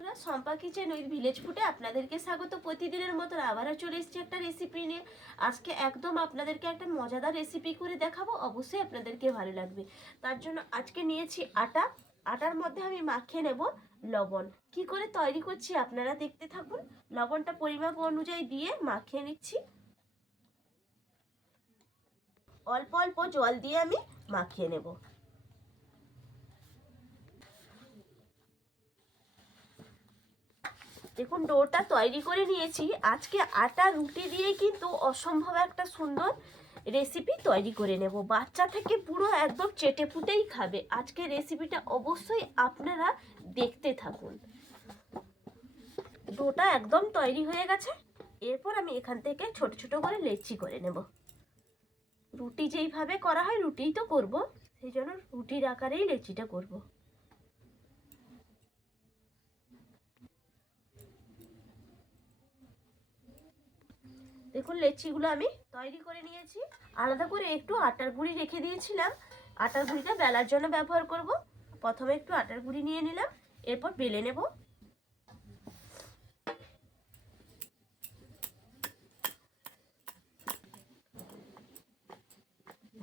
Shampa kitchen with village ফুডে আপনাদেরকে স্বাগত। প্রতিদিনের মতো আবারও চলে এসেছি একটা রেসিপি নিয়ে। আজকে একদম আপনাদেরকে একটা মজাদার রেসিপি করে দেখাবো, অবশ্যই আপনাদেরকে ভালো লাগবে। তার জন্য আজকে নিয়েছি আটা। আটার মধ্যে আমি মাখিয়ে নেব লবণ। কি করে তৈরি করছি আপনারা দেখতে থাকুন। লবণটা পরিমাপ অনুযায়ী দিয়ে মাখিয়ে নিচ্ছি। অল্প অল্প জল দিয়ে আমি মাখিয়ে নেব। দেখুন ডোটা তৈরি করে নিয়েছি। আজকে আটা, রুটি দিয়ে কিন্তু অসম্ভব একটা সুন্দর রেসিপি তৈরি করে নেব। বাচ্চা থেকে পুরো একদম চেটে পুটেই খাবে। আজকে রেসিপিটা অবশ্যই আপনারা দেখতে থাকুন। ডোটা একদম তৈরি হয়ে গেছে। এরপর আমি এখান থেকে ছোট ছোট করে লেচি করে নেব। রুটি যেইভাবে করা হয় রুটিই তো করব। সেই জন্য রুটির আকারেই লেচিটা করব। দেখুন, লেচিগুলো আমি তৈরি করে নিয়েছি। আলাদা করে একটু আটার গুঁড়ি রেখে দিয়েছিলাম। আটার গুঁড়িটা বেলার জন্য ব্যবহার করব। প্রথমে একটু আটার গুঁড়ি নিয়ে নিলাম, এরপর বেলে নেব।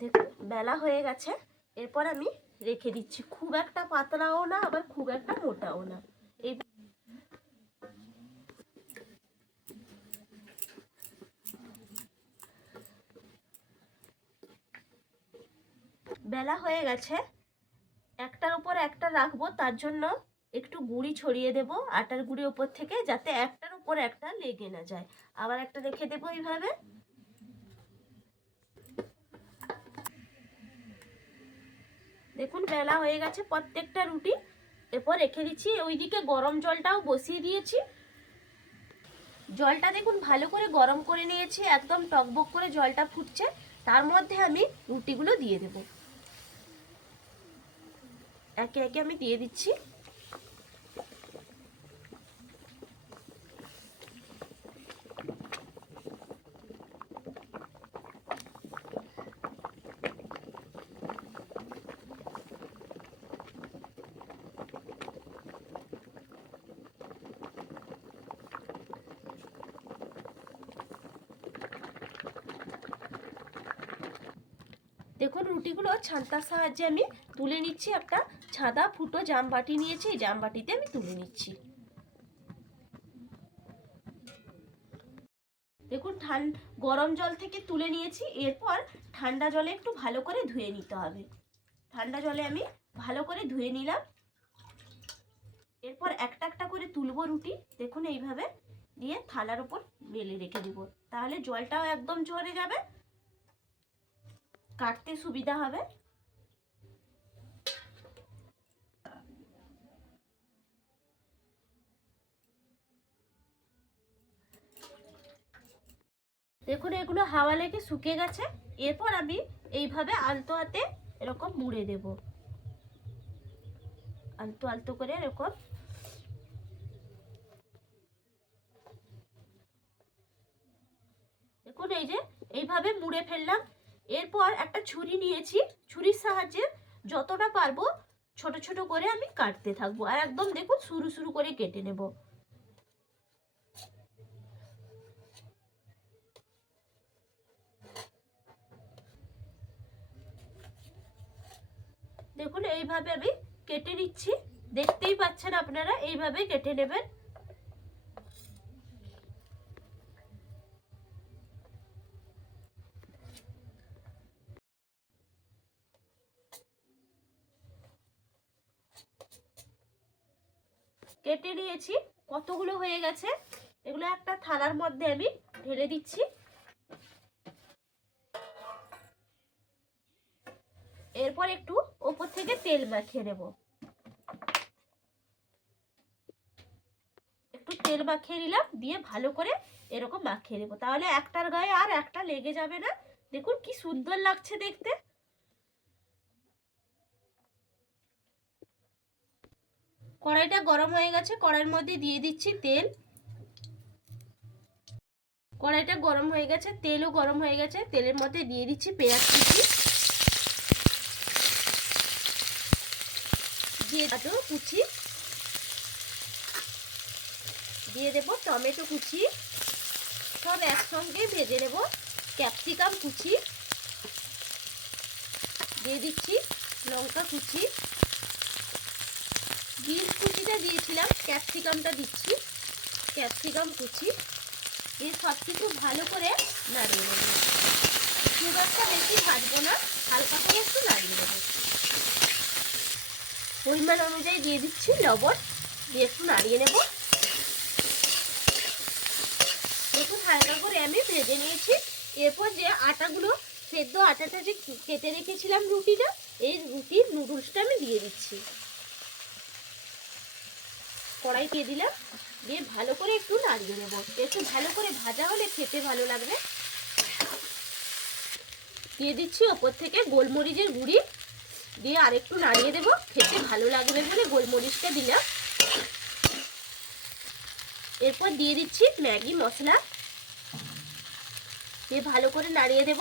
দেখুন, বেলা হয়ে গেছে। এরপর আমি রেখে দিচ্ছি। খুব একটা পাতলাও না, আবার খুব একটা মোটাও না এই বেলা হয়ে গেছে। একটার উপর একটা রাখব, তার জন্য একটু গুঁড়ি ছড়িয়ে দেব আটার গুঁড়ি ওপর থেকে, যাতে একটার উপর একটা লেগে না যায়। আবার একটা রেখে দেবো এইভাবে। দেখুন, বেলা হয়ে গেছে প্রত্যেকটা রুটি। এরপর রেখে দিচ্ছি, ওইদিকে গরম জলটাও বসিয়ে দিয়েছি। জলটা দেখুন, ভালো করে গরম করে নিয়েছি, একদম টকবক করে জলটা ফুটছে। তার মধ্যে আমি রুটিগুলো দিয়ে দেব। একে একে আমি দিয়ে দিচ্ছি। দেখুন, রুটিগুলো ছান্তার সাহায্যে আমি তুলে নিচ্ছি একটা ছাদা ফুটো জামবাটি নিয়েছি, এই জামবাটিতে আমি তুলে নিচ্ছি। দেখুন, ঠান, গরম জল থেকে তুলে নিয়েছি, এরপর ঠান্ডা জলে একটু ভালো করে ধুয়ে নিতে হবে। ঠান্ডা জলে আমি ভালো করে ধুয়ে নিলাম। এরপর একটা একটা করে তুলবো রুটি, দেখুন, এইভাবে দিয়ে থালার উপর বেলে রেখে দিব। তাহলে জলটাও একদম ঝরে যাবে কাটতে সুবিধা হবে? দেখুন, এগুলো হাওয়া লেগে শুকিয়ে গেছে। এরপর আমি এইভাবে আলতো হাতে এরকম মুড়ে দেব। আলতো আলতো করে এরকম। দেখুন, এই যে এইভাবে মুড়ে ফেললাম। এরপর একটা ছুরি নিয়েছি। ছুরির সাহায্যে যতটা পারব ছোট ছোট করে আমি কাটতে থাকব। আর একদম দেখুন শুরু শুরু করে কেটে নেব। দেখুন, এইভাবে আমি কেটে নিচ্ছি। দেখতেই পাচ্ছেন আপনারা, এইভাবে কেটে নেবেন। কেটে নিয়েছি, কতগুলো হয়ে গেছে, এগুলো একটা থালার মধ্যে আমি ঢেলে দিচ্ছি। এরপর একটু ওপর থেকে তেল মাখিয়ে নেব। একটু তেল মাখিয়ে নিলাম, দিয়ে ভালো করে এরকম মাখিয়ে নেব। তাহলে একটার গায়ে আর একটা লেগে যাবে না। দেখুন কি সুন্দর লাগছে দেখতে। কড়াইটা গরম হয়ে গেছে, কড়াইয়ের মধ্যে দিয়ে দিচ্ছি তেল। কড়াইটা গরম হয়ে গেছে, তেলও গরম হয়ে গেছে, তেলের মধ্যে দিয়ে দিচ্ছি পেঁয়াজ কুচি। দিয়ে গাজর কুচি। দিয়ে দেব টমেটো কুচি। সব একসঙ্গে ভেজে নেব, ক্যাপসিকাম কুচি। দিয়ে দিচ্ছি লঙ্কা কুচি। বিনস কুচিটা দিয়েছিলাম, ক্যাপসিকামটা দিচ্ছি, ক্যাপসিকাম কুচি। দিয়ে সব কিছু ভালো করে নাড়িয়ে নেব। একটা বেশি ভাজবো না, হালকা করে একটু নাড়িয়ে নেব। পরিমাণ অনুযায়ী দিয়ে দিচ্ছি লবণ, দিয়ে একটু নাড়িয়ে নেব। দেখুন হালকা করে আমি ভেজে নিয়েছি। এরপর যে আটাগুলো, সেদ্ধ আটাটা যে কেটে রেখেছিলাম রুটিটা, এই রুটির নুডলসটা আমি দিয়ে দিচ্ছি। কড়াই দিয়ে দিলাম। দিয়ে ভালো করে একটু নাড়িয়ে নেব। একটু ভালো করে ভাজা হলে খেতে ভালো লাগবে। দিয়ে দিচ্ছি ওপর থেকে গোলমরিচের গুঁড়ি। দিয়ে আরেকটু নাড়িয়ে দেবো। খেতে ভালো লাগবে বলে গোলমরিচটা দিলাম। এরপর দিয়ে দিচ্ছি ম্যাগি মশলা। দিয়ে ভালো করে নাড়িয়ে দেব।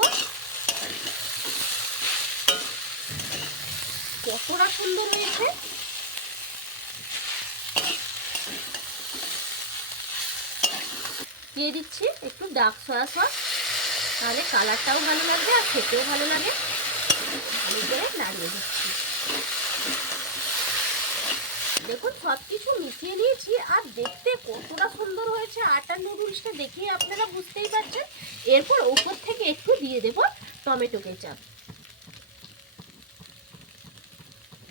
কতটা সুন্দর হয়েছে। দিয়ে দিচ্ছি, একটু ডার্ক সয়া সস তাহলে কালারটাও ভালো লাগবে আর খেতেও ভালো লাগে। ভালো করে নাড়িয়ে দিচ্ছি। দেখুন সব কিছু মিশিয়ে নিয়েছি আর দেখতে কতটা সুন্দর হয়েছে। আটার নুডলসটা দেখে আপনারা বুঝতেই পারছেন। এরপর ওপর থেকে একটু দিয়ে দেব টমেটো কেচাপ।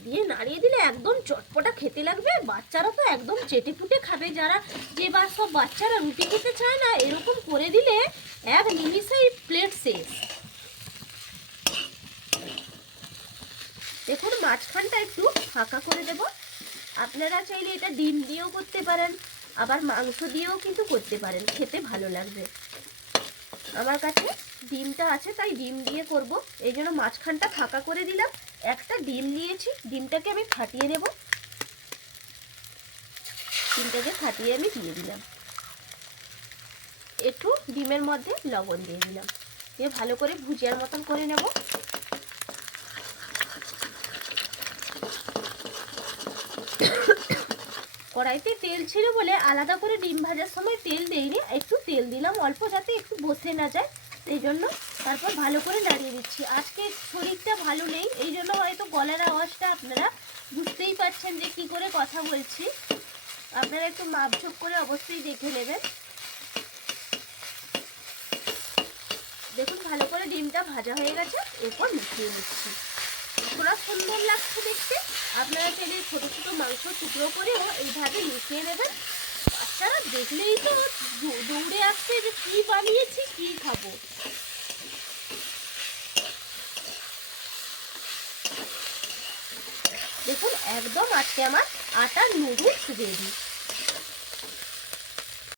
দিয়ে নাড়িয়ে দিলে একদম চটপটা খেতে লাগবে। বাচ্চারা তো একদম চেটে ফুটে খাবে। যারা যে বা সব বাচ্চারা রুটি খেতে চায় না, এরকম করে দিলে এক নিমিষেই প্লেট শেষ। দেখুন, মাঝখানটা একটু ফাঁকা করে দেব। আপনারা চাইলে এটা ডিম দিয়েও করতে পারেন, আবার মাংস দিয়েও কিন্তু করতে পারেন। খেতে ভালো লাগবে। আমার কাছে ডিমটা আছে, তাই ডিম দিয়ে করব। এই জন্য মাঝখানটা ফাঁকা করে দিলাম। একটা ডিম নিয়েছি, ডিমটাকে আমি ফাটিয়ে নেব। ডিমটাকে ফাটিয়ে আমি দিয়ে দিলাম। একটু ডিমের মধ্যে লবণ দিয়ে দিলাম। দিয়ে ভালো করে ভুজিয়ার মতন করে নেব। কড়াইতে তেল ছিল বলে আলাদা করে ডিম ভাজার সময় তেল দেইনি, একটু তেল দিলাম অল্প যাতে একটু বসে না যায় সেই জন্য তারপর ভালো করে নাড়িয়ে দিচ্ছি। আজকে শরীরটা ভালো নেই, এই জন্য হয়তো গলার আওয়াজটা আপনারা বুঝতেই পারছেন যে কি করে কথা বলছি। আপনারা একটু মাপঝোপ করে অবশ্যই দেখে নেবেন। দেখুন, ভালো করে ডিমটা ভাজা হয়ে গেছে, এরপর মিশিয়ে নিচ্ছি। কতটা সুন্দর লাগছে দেখতে? আপনারা চাইলে ছোটো ছোটো মাংস টুকরো করেও এইভাবে মিশিয়ে নেবেন। বাচ্চারা দেখলেই তো দৌড়ে আসছে যে কী বানিয়েছি, কী খাব। দেখুন, একদম আজকে আমার আটার নুডলস রেডি